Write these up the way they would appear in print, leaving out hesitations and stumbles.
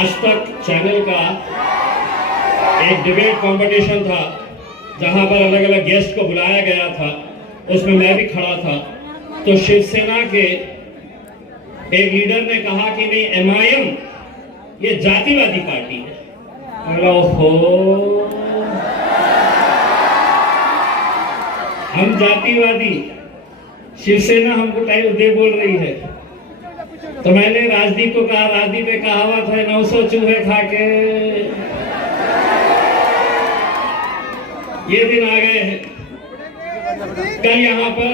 आज तक चैनल का एक डिबेट कंपटीशन था जहां पर अलग अलग गेस्ट को बुलाया गया था, उसमें मैं भी खड़ा था। तो शिवसेना के एक लीडर ने कहा कि नहीं, एमआईएम ये जातिवादी पार्टी है। ओहो, हम जातिवादी, शिवसेना हमको टाइम दे बोल रही है। तो मैंने राजदीप को कहा, राजदीप ने कहावत है 900 चूहे खा के ये दिन आ गए हैं। कल यहाँ पर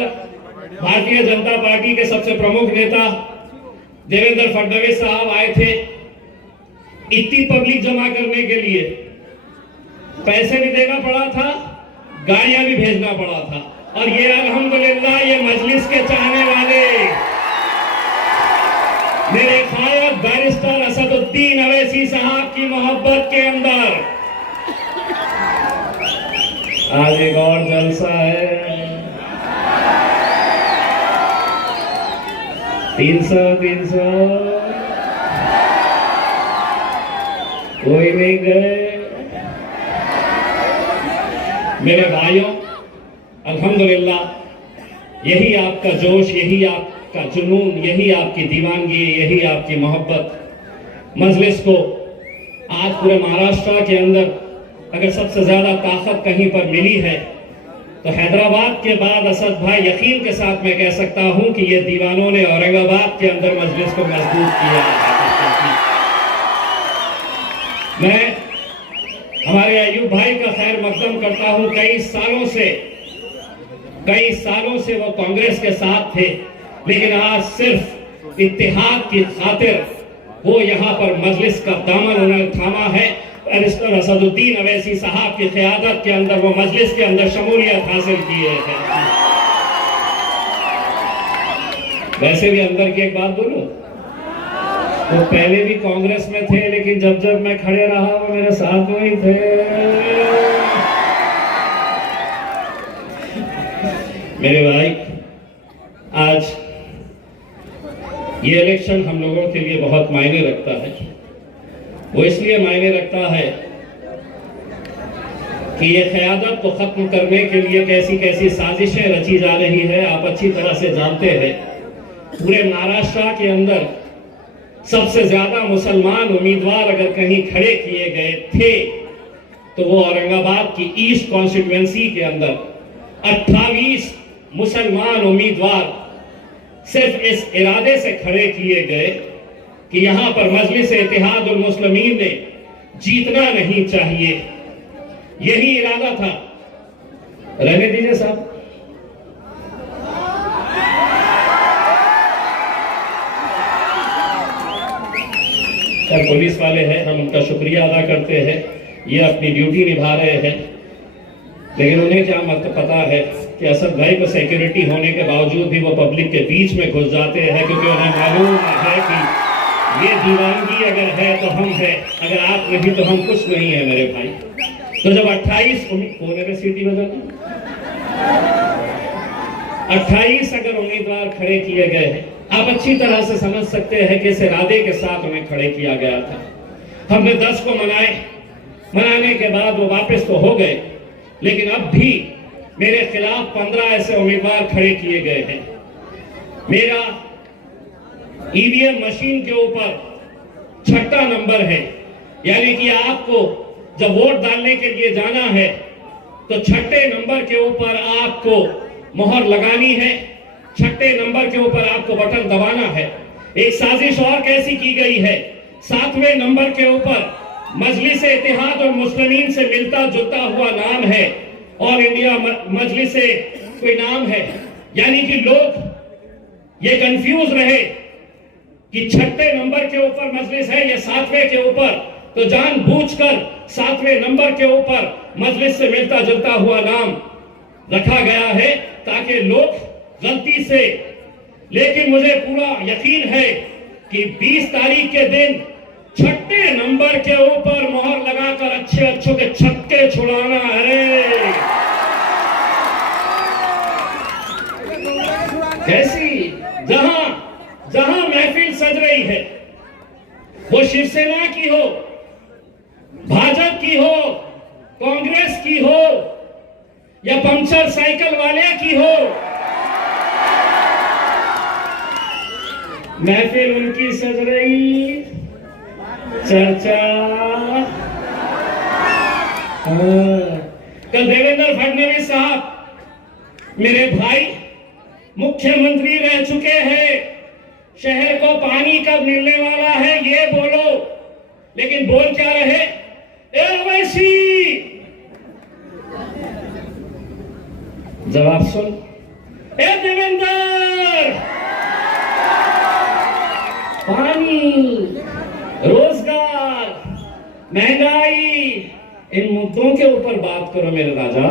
भारतीय जनता पार्टी के सबसे प्रमुख नेता देवेंद्र फडणवीस साहब आए थे। इतनी पब्लिक जमा करने के लिए पैसे भी देना पड़ा था, गाड़ियां भी भेजना पड़ा था। और ये अल्हम्दुलिल्लाह ये मजलिस के चाहने वाले मेरे खायक बैरिस्टर असदुद्दीन अवैसी साहब की मोहब्बत के अंदर आज एक और जलसा है। 300 कोई नहीं गए। मेरे भाइयों, अल्हम्दुलिल्लाह यही आपका जोश, यही आपका जुनून, यही आपकी दीवानगी, यही आपकी मोहब्बत मजलिस को आज पूरे महाराष्ट्र के अंदर अगर सबसे ज्यादा ताकत कहीं पर मिली है तो हैदराबाद के बाद असद भाई यकीन के साथ मैं कह सकता हूं कि ये दीवानों ने औरंगाबाद के अंदर मजलिस को मजबूत किया है। मैं हमारे अयूब भाई का खैर मकदम करता हूं। कई सालों से वो कांग्रेस के साथ थे, लेकिन आज सिर्फ इत्तेहाद की खातिर वो यहाँ पर मजलिस का दामन उन्होंने थामा है। बैरिस्टर असदुद्दीन अवैसी साहब की क़यादत के अंदर वो मजलिस के अंदर शमूलियत हासिल किए हैं। वैसे भी अंदर की एक बात बोलूं, वो पहले भी कांग्रेस में थे, लेकिन जब जब मैं खड़े रहा वो मेरे साथ में ही थे। मेरे भाई, आज ये इलेक्शन हम लोगों के लिए बहुत मायने रखता है। वो इसलिए मायने रखता है कि ये क़यादत को खत्म करने के लिए कैसी कैसी साजिशें रची जा रही है, आप अच्छी तरह से जानते हैं। पूरे महाराष्ट्र के अंदर सबसे ज्यादा मुसलमान उम्मीदवार अगर कहीं खड़े किए गए थे तो वो औरंगाबाद की ईस्ट कॉन्स्टिट्यूएंसी के अंदर 28 मुसलमान उम्मीदवार सिर्फ इस इरादे से खड़े किए गए कि यहां पर मजलिस इत्तेहादुल मुस्लिमीन ने जीतना नहीं चाहिए। यही इरादा था। रहने दीजिए साहब। सर, पुलिस वाले हैं, हम उनका शुक्रिया अदा करते हैं, ये अपनी ड्यूटी निभा रहे हैं। लेकिन उन्हें क्या मत पता है कि असद भाई को सिक्योरिटी होने के बावजूद भी वो पब्लिक के बीच में घुस जाते हैं, क्योंकि उन्हें मालूम है कि ये दीवानगी अगर है तो हम है, अगर आप नहीं तो हम कुछ नहीं है मेरे भाई। तो जब 28 कोने पे सीटी बजाती 28 अगर उम्मीदवार खड़े किए गए हैं, आप अच्छी तरह से समझ सकते हैं कि इस इरादे के साथ उन्हें खड़े किया गया था। हमने 10 को मनाने के बाद वो वापस तो हो गए, लेकिन अब भी मेरे खिलाफ 15 ऐसे उम्मीदवार खड़े किए गए हैं। मेरा ईवीएम मशीन के ऊपर 6ठा नंबर है, यानी कि आपको जब वोट डालने के लिए जाना है तो 6ठे नंबर के ऊपर आपको मोहर लगानी है, 6ठे नंबर के ऊपर आपको बटन दबाना है। एक साजिश और कैसी की गई है, 7वें नंबर के ऊपर मजलिस इत्तेहाद और मुस्लिमीन से मिलता जुलता हुआ नाम है, ऑल इंडिया मजलिस से कोई नाम है। यानी कि लोग ये कंफ्यूज रहे कि 6ठे नंबर के ऊपर मजलिस है या 7वें के ऊपर, तो जानबूझकर 7वें नंबर के ऊपर मजलिस से मिलता जुलता हुआ नाम रखा गया है ताकि लोग गलती से, लेकिन मुझे पूरा यकीन है कि 20 तारीख के दिन 6ठे नंबर के ऊपर मोहर लगाकर अच्छे के छक्के छुड़ाना है। कैसी जहां महफिल सज रही है, वो शिवसेना की हो, भाजपा की हो, कांग्रेस की हो या पंचर साइकिल वाले की हो, महफिल उनकी सज रही, चर्चा। कल देवेंद्र फडणवीस साहब मेरे भाई मुख्यमंत्री रह चुके हैं, शहर को पानी कब मिलने वाला है ये बोलो, लेकिन बोल क्या रहे? एलवाईसी। जवाब सुन, ए देवेंद्र, पानी, रोजगार, महंगाई, इन मुद्दों के ऊपर बात करो मेरे राजा।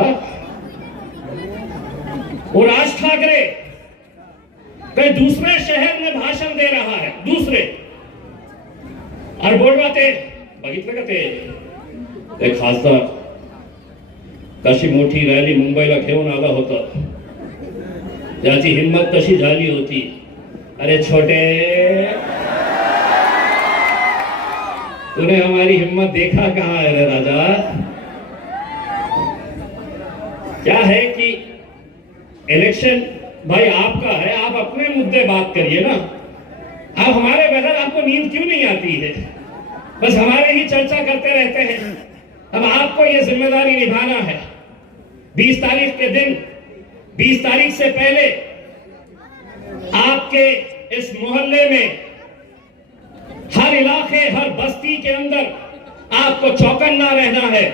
और राज ठाकरे कई दूसरे शहर में भाषण दे रहा है, दूसरे, और बोल रहा थे बघितलं का ते खासदार कशी मोठी रॅली मुंबईला घेऊन आला होता, ज्याची हिम्मत तशी झाली होती। अरे छोटे, तूने हमारी हिम्मत देखा कहां है रे राजा? क्या है कि इलेक्शन भाई आपका है, आप अपने मुद्दे बात करिए ना। आप हमारे बगैर आपको नींद क्यों नहीं आती है? बस हमारे ही चर्चा करते रहते हैं। अब आपको यह जिम्मेदारी निभाना है। 20 तारीख के दिन, 20 तारीख से पहले आपके इस मोहल्ले में, हर इलाके, हर बस्ती के अंदर आपको चौकन्ना रहना है।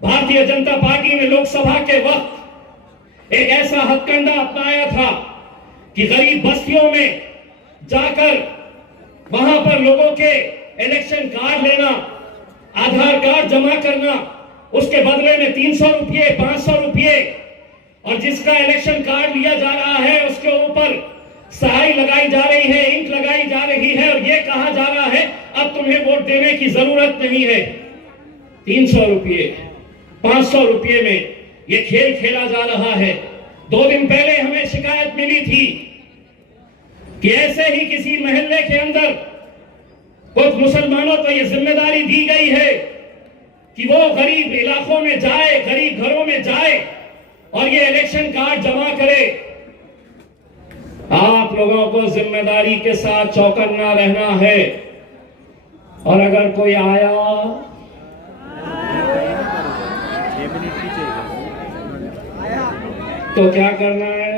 भारतीय जनता पार्टी ने लोकसभा के वक्त एक ऐसा हथकंडा अपनाया था कि गरीब बस्तियों में जाकर वहां पर लोगों के इलेक्शन कार्ड लेना, आधार कार्ड जमा करना, उसके बदले में 300 रुपये, 500 रुपये, और जिसका इलेक्शन कार्ड लिया जा रहा है उसके ऊपर स्याही लगाई जा रही है, इंक लगाई जा रही है, और ये कहा जा रहा है अब तुम्हें वोट देने की जरूरत नहीं है। 300 रुपये, 500 रुपये में ये खेल खेला जा रहा है। 2 दिन पहले हमें शिकायत मिली थी कि ऐसे ही किसी मोहल्ले के अंदर कुछ मुसलमानों को यह जिम्मेदारी दी गई है कि वो गरीब इलाकों में जाए, गरीब घरों में जाए और ये इलेक्शन कार्ड जमा करे। आप लोगों को जिम्मेदारी के साथ चौकन्ना रहना है, और अगर कोई आया तो क्या करना है?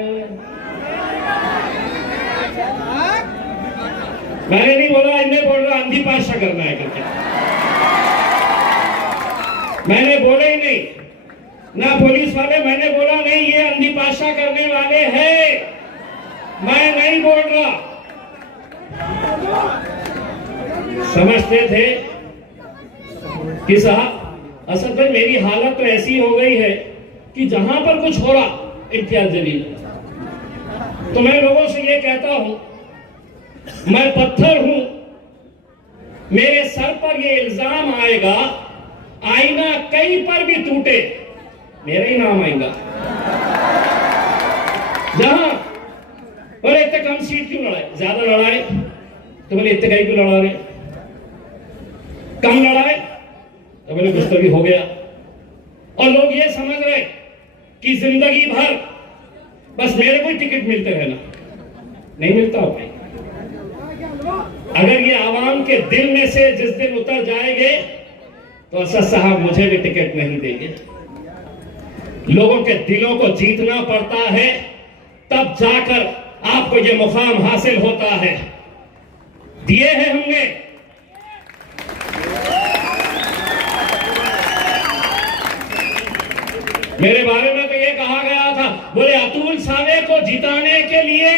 मैंने नहीं बोला, इन्हें बोल रहा अंधी पाशा करना है करके। मैंने बोले ही नहीं ना, पुलिस वाले मैंने बोला नहीं ये अंधी पाशा करने वाले हैं, मैं नहीं बोल रहा। समझते थे कि साहब असद भाई मेरी हालत तो ऐसी हो गई है कि जहां पर कुछ हो रहा इम्तियाज जलील, तो मैं लोगों से ये कहता हूं मैं पत्थर हूं, मेरे सर पर ये इल्जाम आएगा, आईना कहीं पर भी टूटे मेरा ही नाम आएगा। जहां बोले इतने कम सीट क्यों लड़ाए, ज्यादा लड़ाए तो बोले इतने कहीं क्यों लड़ा रहे, कम लड़ाए तो बोले कुछ तो भी हो गया। और लोग ये समझ रहे कि जिंदगी भर बस मेरे को टिकट मिलते रहना, नहीं मिलता भाई। अगर ये आवाम के दिल में से जिस दिन उतर जाएंगे तो असद साहब मुझे भी टिकट नहीं देंगे। लोगों के दिलों को जीतना पड़ता है, तब जाकर आपको ये मुकाम हासिल होता है। दिए हैं हमने, मेरे बारे में तो ये कहा गया था, बोले अतुल सावे को जिताने के लिए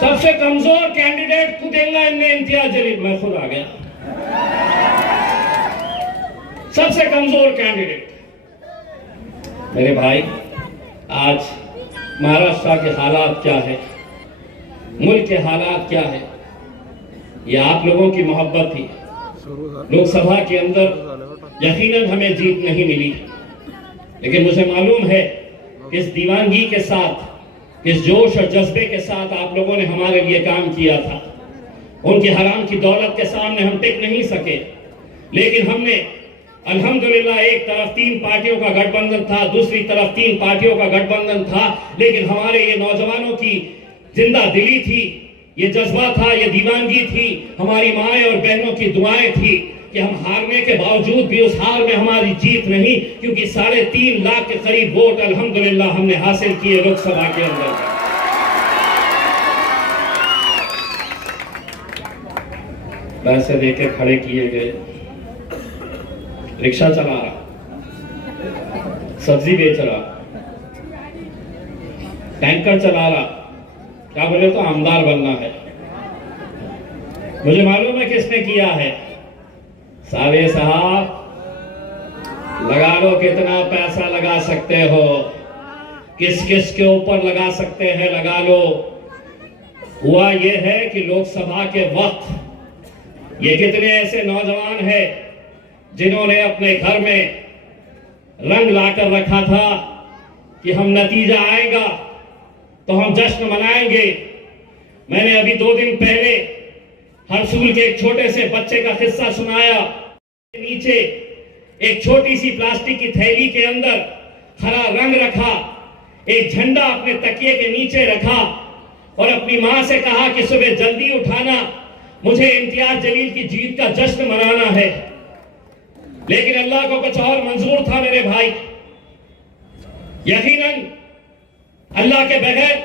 सबसे कमजोर कैंडिडेट खुद देंगे इम्तियाज जलील। मैं खुद आ गया, सबसे कमजोर कैंडिडेट। मेरे भाई, आज महाराष्ट्र के हालात क्या है, मुल्क के हालात क्या है, ये आप लोगों की मोहब्बत थी। लोकसभा के अंदर यकीनन हमें जीत नहीं मिली, लेकिन मुझे मालूम है इस दीवानगी के साथ, इस जोश और जज्बे के साथ आप लोगों ने हमारे लिए काम किया था। उनकी हराम की दौलत के सामने हम टिक नहीं सके। लेकिन हमने अल्हम्दुलिल्लाह, एक तरफ 3 पार्टियों का गठबंधन था, दूसरी तरफ 3 पार्टियों का गठबंधन था, लेकिन हमारे ये नौजवानों की जिंदा दिली थी, ये जज्बा था, ये दीवानगी थी, हमारी माएं और बहनों की दुआएं थी कि हम हारने के बावजूद भी उस हार में हमारी जीत नहीं, क्योंकि 3.5 लाख के करीब वोट अल्हम्दुलिल्लाह हमने हासिल किए लोकसभा के अंदर। पैसे देके खड़े किए गए, रिक्शा चला रहा, सब्जी बेच रहा, टैंकर चला रहा, क्या बोले तो आमदार बनना है। मुझे मालूम है किसने किया है। साले साहब, लगा लो कितना पैसा लगा सकते हो, किस किस के ऊपर लगा सकते हैं, लगा लो। हुआ यह है कि लोकसभा के वक्त ये कितने ऐसे नौजवान हैं जिन्होंने अपने घर में रंग लाकर रखा था कि हम नतीजा आएगा तो हम जश्न मनाएंगे। मैंने अभी 2 दिन पहले हरसूल के एक छोटे से बच्चे का किस्सा सुनाया। नीचे एक छोटी सी प्लास्टिक की थैली के अंदर हरा रंग रखा, एक झंडा अपने तकिए के नीचे रखा और अपनी मां से कहा कि सुबह जल्दी उठाना, मुझे इम्तियाज जलील की जीत का जश्न मनाना है। लेकिन अल्लाह को कुछ और मंजूर था मेरे भाई। यकीनन अल्लाह के बगैर,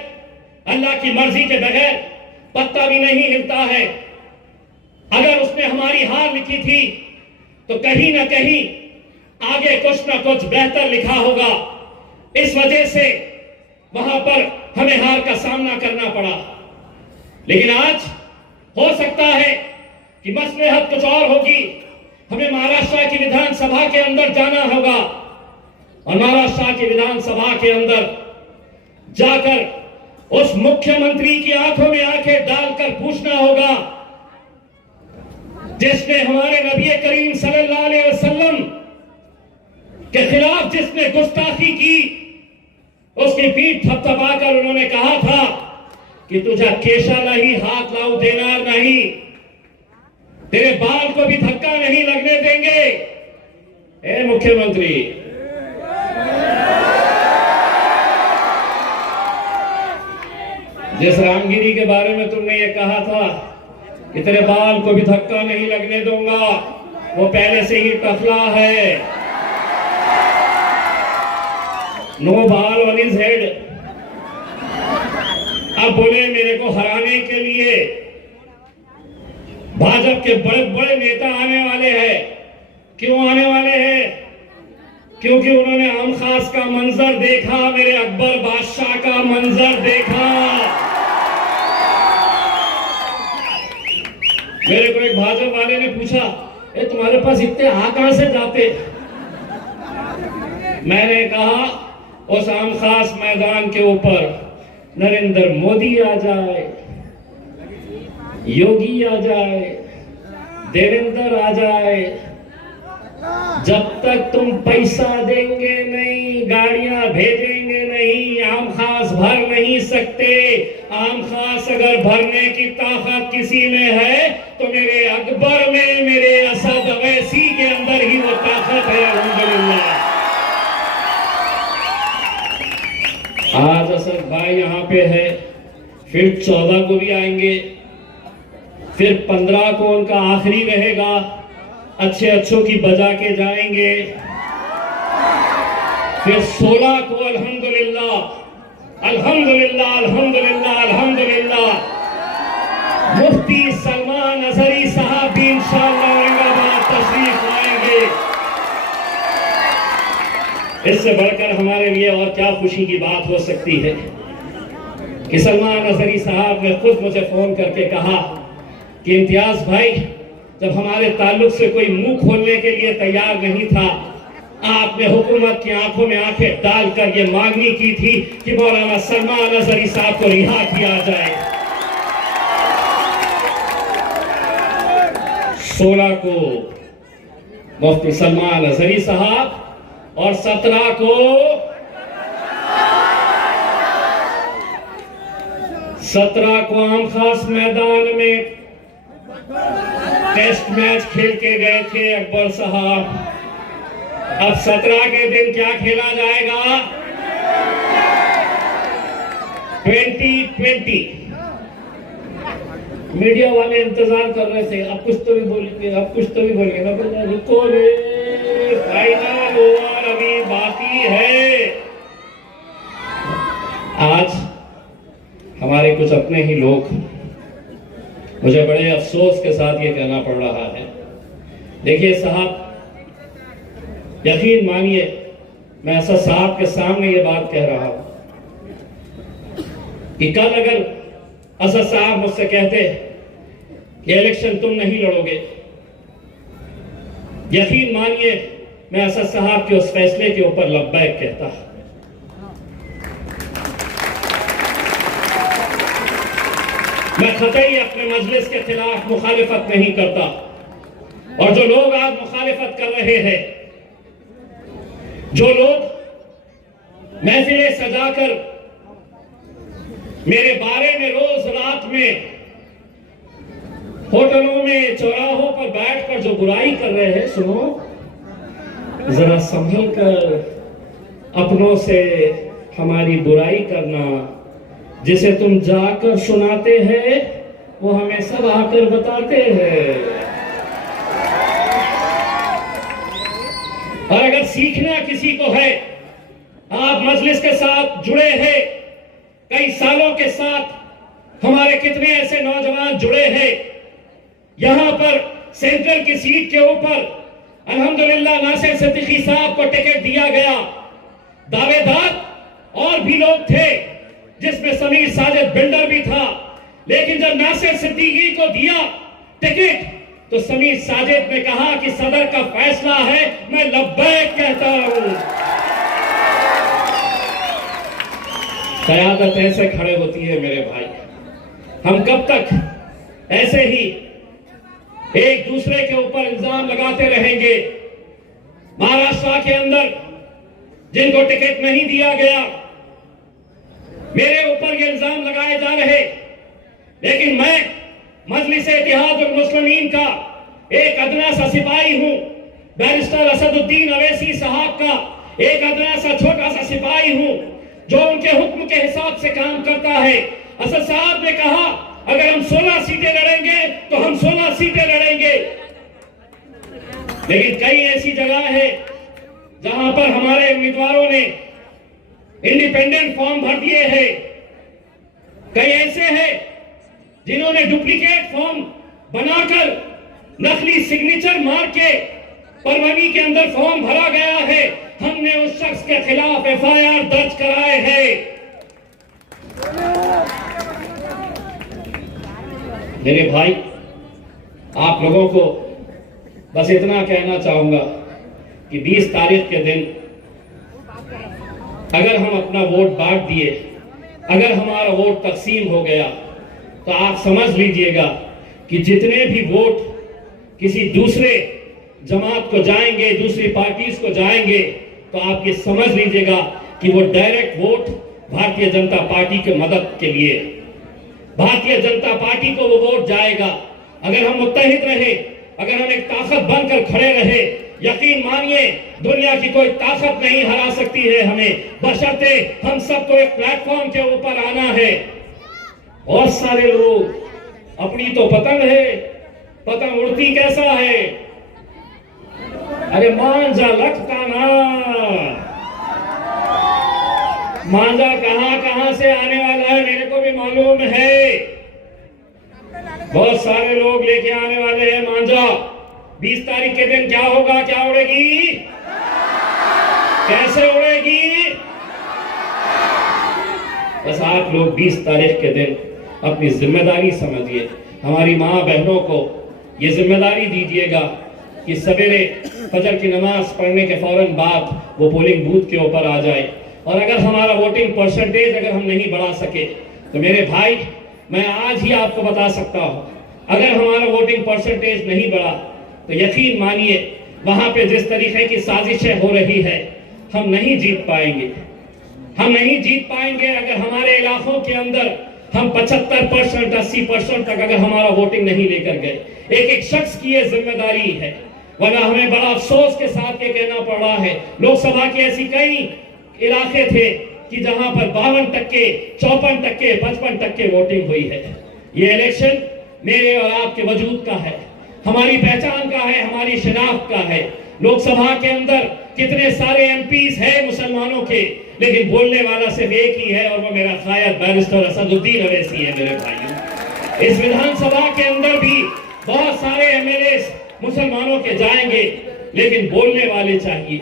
अल्लाह की मर्जी के बगैर पत्ता भी नहीं हिलता है। अगर उसने हमारी हार लिखी थी तो कहीं ना कहीं आगे कुछ ना कुछ बेहतर लिखा होगा। इस वजह से वहां पर हमें हार का सामना करना पड़ा। लेकिन आज हो सकता है कि मसलहत कुछ और होगी। हमें महाराष्ट्र की विधानसभा के अंदर जाना होगा और महाराष्ट्र की विधानसभा के अंदर जाकर उस मुख्यमंत्री की आंखों में आंखें डालकर पूछना होगा, जिसने हमारे नबी करीम सल्लल्लाहु अलैहि वसल्लम के खिलाफ जिसने गुस्ताखी की, उसकी पीठ थपथपाकर उन्होंने कहा था कि तुझे केशा नहीं, हाथ लाऊ देनार नहीं, तेरे बाल को भी धक्का नहीं लगने देंगे। ए मुख्यमंत्री, जिस रामगिरी के बारे में तुमने ये कहा था कि तेरे बाल को भी धक्का नहीं लगने दूंगा, वो पहले से ही टफला है। नो बाल ऑन हिज हेड। अब बोले मेरे को हराने के लिए भाजपा के बड़े बड़े नेता आने वाले हैं। क्यों आने वाले हैं? क्योंकि उन्होंने आम खास का मंजर देखा, मेरे अकबर बादशाह का मंजर देखा। मेरे को एक भाजपा वाले ने पूछा, ए तुम्हारे पास इतने आ कहां से जाते? मैंने कहा, उस आम खास मैदान के ऊपर नरेंद्र मोदी आ जाए, योगी आ जाए, देवेंद्र आ जाए, जब तक तुम पैसा देंगे नहीं, गाड़ियां भेजेंगे नहीं, आम खास भर नहीं सकते। आम खास अगर भरने की ताकत किसी में है तो मेरे अकबर में, मेरे असद अवैसी के अंदर ही वो ताकत है। अल्हम्दुलिल्लाह। आज असद भाई यहाँ पे है, फिर 14 को भी आएंगे, फिर 15 को उनका आखिरी रहेगा, अच्छे अच्छों की बजा के जाएंगे, फिर 16 को अल्हम्दुलिल्लाह अल्हम्दुलिल्लाह अल्हम्दुलिल्लाह अल्हम्दुलिल्लाह मुफ्ती सलमान अजहरी साहब भी इंशाअल्लाह औरंगाबाद तशरीफ लाएंगे। इससे बढ़कर हमारे लिए और क्या खुशी की बात हो सकती है कि सलमान अजहरी साहब ने खुद मुझे फोन करके कहा कि इम्तियाज भाई, जब हमारे ताल्लुक से कोई मुंह खोलने के लिए तैयार नहीं था, आपने हुकूमत की आंखों में आंखें डालकर ये मांगनी की थी कि मौलाना सलमान अजहरी साहब को रिहा किया जाए। 16 को मुफ्ती सलमान अजहरी साहब और 17 को आम खास मैदान में टेस्ट मैच खेल के गए थे अकबर साहब, अब 17 के दिन क्या खेला जाएगा? 2020। मीडिया वाले इंतजार कर रहे थे, अब कुछ तो भी बोलेंगे, अब कुछ तो भी बोलेंगे ना, बोला रुको रे, फाइनल ओवर अभी बाकी है। आज हमारे कुछ अपने ही लोग, मुझे बड़े अफसोस के साथ ये कहना पड़ रहा है, देखिए साहब, यकीन मानिए मैं असद साहब के सामने ये बात कह रहा हूं कि कल अगर असद साहब मुझसे कहते कि इलेक्शन तुम नहीं लड़ोगे, यकीन मानिए मैं असद साहब के उस फैसले के ऊपर लब्बैक कहता। मैं कतई अपने मजलिस के खिलाफ मुखालिफत नहीं करता, और जो लोग आज मुखालिफत कर रहे हैं, जो लोग महफिलें सजाकर मेरे बारे में रोज रात में होटलों में चौराहों पर बैठकर जो बुराई कर रहे हैं, सुनो जरा संभल कर अपनों से हमारी बुराई करना। जिसे तुम जाकर सुनाते हैं वो हमें सब आकर बताते हैं। और अगर सीखना किसी को है, आप मजलिस के साथ जुड़े हैं, कई सालों के साथ हमारे कितने ऐसे नौजवान जुड़े हैं, यहां पर सेंट्रल की सीट के ऊपर अल्हम्दुलिल्लाह नासिर सिद्दीकी साहब को टिकट दिया गया। दावेदार और भी लोग थे, जिसमें समीर साजिद बिल्डर भी था, लेकिन जब नासिर सिद्दीकी को दिया टिकट तो समीर साजिद ने कहा कि सदर का फैसला है, मैं लब्बैक कहता हूं। क़यादत ऐसे खड़े होती है मेरे भाई। हम कब तक ऐसे ही एक दूसरे के ऊपर इल्जाम लगाते रहेंगे? महाराष्ट्र के अंदर जिनको टिकट नहीं दिया गया, मेरे ऊपर ये इल्जाम लगाए जा रहे, लेकिन मैं मजलिस इत्तेहादुल मुस्लिमीन का एक अदना सा सिपाही हूं, बैरिस्टर असदुद्दीन अवैसी साहब का एक अदना सा छोटा सा सिपाही हूं, जो उनके हुक्म के हिसाब से काम करता है। असद साहब ने कहा अगर हम 16 सीटें लड़ेंगे तो हम 16 सीटें लड़ेंगे, लेकिन कई ऐसी जगह है जहां पर हमारे उम्मीदवारों ने इंडिपेंडेंट फॉर्म भर दिए हैं। कई ऐसे हैं जिन्होंने डुप्लीकेट फॉर्म बनाकर नकली सिग्नेचर मार के परवनी के अंदर फॉर्म भरा गया है। हमने उस शख्स के खिलाफ एफआईआर दर्ज कराए हैं। मेरे भाई, आप लोगों को बस इतना कहना चाहूंगा कि 20 तारीख के दिन अगर हम अपना वोट बांट दिए, अगर हमारा वोट तकसीम हो गया, तो आप समझ लीजिएगा कि जितने भी वोट किसी दूसरे जमात को जाएंगे, दूसरी पार्टीज को जाएंगे, तो आप ये समझ लीजिएगा कि वो direct vote Bharatiya Janata party की मदद के लिए, भारतीय जनता पार्टी को वो वोट जाएगा। अगर हम मुत्तहिद रहे, अगर हम एक ताकत बनकर खड़े रहे, यकीन मानिए दुनिया की कोई ताकत नहीं हरा सकती है हमें, बशर्ते हम सबको एक प्लेटफॉर्म के ऊपर आना है। बहुत सारे लोग अपनी तो पतंग है, पतंग उड़ती कैसा है? अरे मांझा लगता ना, मांझा कहां से आने वाला है मेरे को भी मालूम है। बहुत सारे लोग लेके आने वाले हैं मांझा। 20 तारीख के दिन क्या होगा? क्या उड़ेगी? कैसे उड़ेगी? बस आप लोग 20 तारीख के दिन अपनी जिम्मेदारी समझिए, हमारी माँ बहनों को ये जिम्मेदारी दीजिएगा कि सवेरे फजर की नमाज पढ़ने के फौरन बाद वो पोलिंग बूथ के ऊपर आ जाए। और अगर हमारा वोटिंग परसेंटेज अगर हम नहीं बढ़ा सके, तो मेरे भाई मैं आज ही आपको बता सकता हूं, अगर हमारा वोटिंग परसेंटेज नहीं बढ़ा तो यकीन मानिए वहां पे जिस तरीके की साजिशें हो रही है, हम नहीं जीत पाएंगे। हम नहीं जीत पाएंगे अगर हमारे इलाकों के अंदर हम 75%, 80% तक अगर हमारा वोटिंग नहीं लेकर गए, एक एक शख्स की ये जिम्मेदारी है। वरना हमें बड़ा अफसोस के साथ ये कहना पड़ रहा है, लोकसभा के ऐसी कई इलाके थे कि जहां पर 52%, 54%, 55% वोटिंग हुई है। ये इलेक्शन मेरे और आपके वजूद का है, हमारी पहचान का है, हमारी शिनाख्त का है। लोकसभा के अंदर कितने सारे एमपीज हैं मुसलमानों के, लेकिन बोलने वाला सिर्फ एक ही है और वो मेरा कायद बैरिस्टर असदुद्दीन अवैसी है। मेरे भाइयों, इस विधानसभा के अंदर भी बहुत सारे एमएलए मुसलमानों के जाएंगे, लेकिन बोलने वाले चाहिए,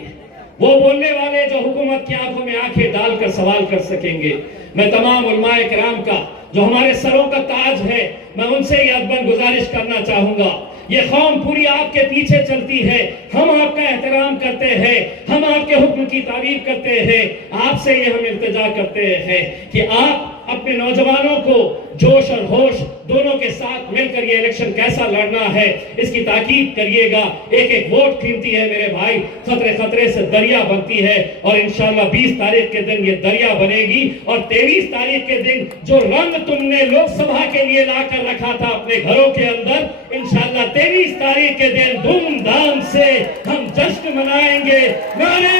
वो बोलने वाले जो हुकूमत की आंखों में आंखें डालकर सवाल कर सकेंगे। मैं तमाम उलमाए किराम का जो हमारे सरों का ताज है, मैं उनसे ये अदबन गुजारिश करना चाहूंगा, ये कौम पूरी आपके पीछे चलती है, हम आपका एहतराम करते हैं, हम आपके हुक्म की तारीफ करते हैं। आपसे ये हम इल्तिजा करते हैं कि आप अपने नौजवानों को जोश और होश दोनों के साथ मिलकर ये इलेक्शन कैसा लड़ना है इसकी ताकीद करिएगा। एक एक वोट कीमती है मेरे भाई, खतरे खतरे से दरिया बनती है और इंशाल्लाह 20 तारीख के दिन ये दरिया बनेगी। और 23 तारीख के दिन जो रंग तुमने लोकसभा के लिए लाकर रखा था अपने घरों के अंदर, इंशाल्लाह 23 तारीख के दिन धूमधाम से हम जश्न मनाएंगे। नारे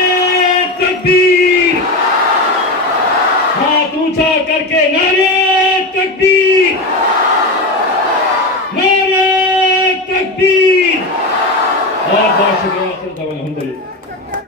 तकबीर।